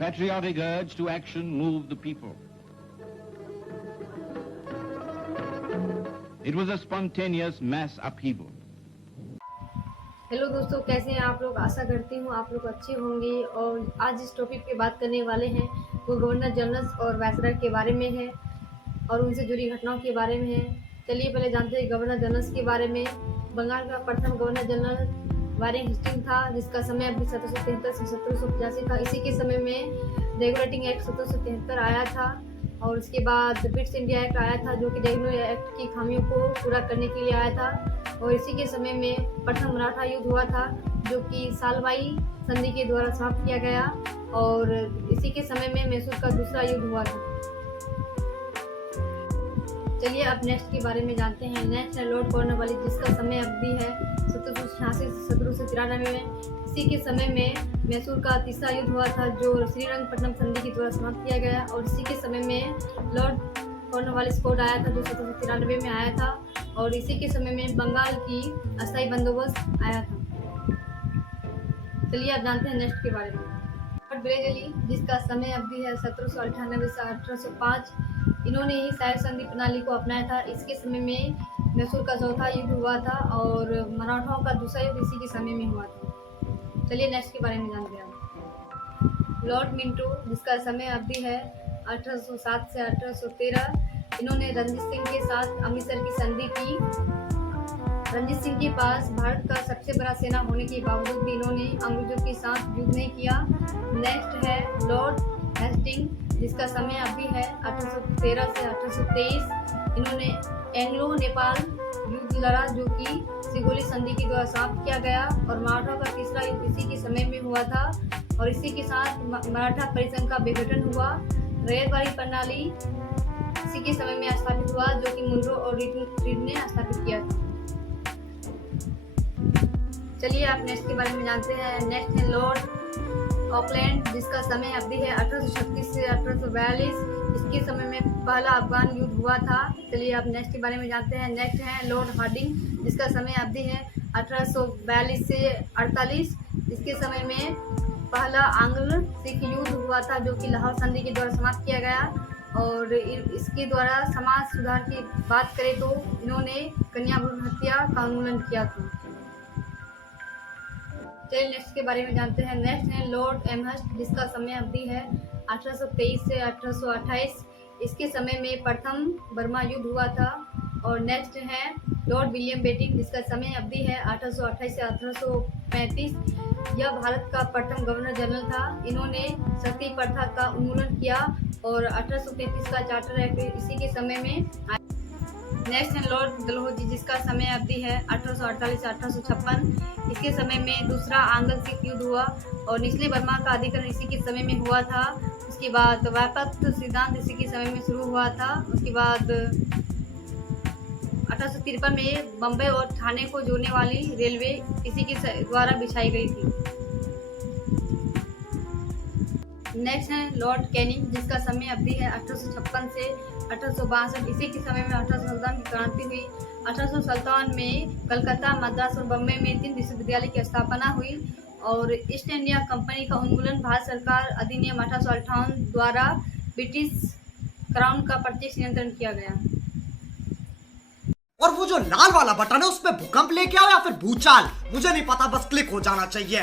patriotic urge to action moved the people. It was a spontaneous mass upheaval. Hello दोस्तों, कैसे हैं आप लोग। आशा करती हूँ आप लोग अच्छे होंगे। और आज इस टॉपिक पे बात करने वाले हैं वो गवर्नर जनरल और वायसराय के बारे में है और उनसे जुड़ी घटनाओं के बारे में है। चलिए पहले जानते हैं गवर्नर जनरल के बारे में। बंगाल का प्रथम गवर्नर जनरल वारेन हेस्टिंग्स था, जिसका समय अभी 1773 से 1785 था। इसी के समय में रेगुलेटिंग एक्ट 1773 आया था और उसके बाद ब्रिटिश इंडिया एक्ट आया था, जो कि रेगुलर एक्ट की खामियों को पूरा करने के लिए आया था। और इसी के समय में प्रथम मराठा युद्ध हुआ था, जो कि सालवाई संधि के द्वारा समाप्त किया गया। और इसी के समय में मैसूर का दूसरा युद्ध हुआ था। चलिए अब नेक्स्ट के बारे में जानते हैं। नेक्स्ट है लॉर्ड कॉर्नवालिस, जिसका समय अवधि है 1786 से 1793 में। इसी के समय में मैसूर का तीसरा युद्ध हुआ था, जो श्रीरंगपट्टनम संधि के द्वारा समाप्त किया गया। और इसी के समय में लॉर्ड कॉर्नवालिस कोड आया था, जो 1793 में आया था। और इसी के समय में बंगाल की अस्थायी बंदोबस्त आया था। चलिए अब जानते हैं नेक्स्ट के बारे में। लॉर्ड ब्लेजेली, जिसका समय अवधि है 1798 से 1805, इन्होंने ही सायर संधि प्रणाली को अपनाया था। इसके समय में मैसूर का चौथा युद्ध हुआ था और मराठाओं का दूसरा युद्ध इसी के समय में हुआ था। चलिए नेक्स्ट के बारे में जानते हैं। लॉर्ड मिंटो, जिसका समय अवधि है 1807 से 1813, इन्होंने रंजीत सिंह के साथ अमृतसर की संधि की। रंजीत सिंह के पास भारत का सबसे बड़ा सेना होने के बावजूद भी इन्होंने अंग्रेजों के साथ युद्ध नहीं किया। नेक्स्ट है लॉर्ड हेस्टिंग, जिसका समय अभी है 1813 से 1823। इन्होंने एंग्लो नेपाल युद्ध लड़ा, जो कि सिगोली संधि के द्वारा समाप्त किया गया। और मराठा का तीसरा युद्ध इसी के समय में हुआ था और इसी के साथ मराठा परिसंघ का विघटन हुआ। रैयतवाड़ी प्रणाली इसी के समय में स्थापित हुआ, जो कि मुनरो और रीड ने स्थापित किया था। चलिए आप नेक्स्ट के बारे में जानते हैं। नेक्स्ट है लॉर्ड ऑकलैंड, जिसका समय अवधि है 1836 से 1842। इसके समय में पहला अफगान युद्ध हुआ था। चलिए आप नेक्स्ट के बारे में जानते हैं। नेक्स्ट है लॉर्ड हार्डिंग, जिसका समय अवधि है 1842 से 48। इसके समय में पहला आंग्ल सिख युद्ध हुआ था, जो कि लाहौर संधि के द्वारा समाप्त किया गया। और इसके द्वारा समाज सुधार की बात करें तो इन्होंने कन्या भ्रूण हत्या का उन्मूलन किया था। चलिए नेक्स्ट के बारे में जानते हैं। नेक्स्ट है लॉर्ड एमहर्स्ट, जिसका समय अवधि है 1823 से 1828। इसके समय में प्रथम बर्मा युद्ध हुआ था। और नेक्स्ट है लॉर्ड विलियम बेटिंग, जिसका समय अवधि है 1828 से 1835। यह भारत का प्रथम गवर्नर जनरल था। इन्होंने सती प्रथा का उन्मूलन किया और 1833 का चार्टर एक्ट इसी के समय में। नेक्स्ट है लॉर्ड डलहौजी, जिसका समय अवधि है 1848 से 1856। इसके समय में दूसरा आंग्ल सिख युद्ध हुआ और निचले बर्मा का अधिकरण इसी के समय में हुआ था। उसके बाद व्यापक सिद्धांत इसी के समय में शुरू हुआ था। उसके बाद 1853 में बम्बई और ठाणे को जोड़ने वाली रेलवे इसी के द्वारा बिछाई गई थी। नेक्स्ट है लॉर्ड कैनिंग, जिसका समय अवधि है 1856 से 1862। इसी के समय में 1857 की क्रांति हुई। 1857 में कलकत्ता, मद्रास और बम्बई में 3 विश्वविद्यालय की स्थापना हुई। और ईस्ट इंडिया कंपनी का उन्मूलन भारत सरकार अधिनियम 1858 द्वारा ब्रिटिश क्राउन का प्रत्यक्ष नियंत्रण किया गया। और वो जो लाल वाला बटन है उस पे भूकंप लेके आओ या फिर भूचाल, मुझे नहीं पता, बस क्लिक हो जाना चाहिए।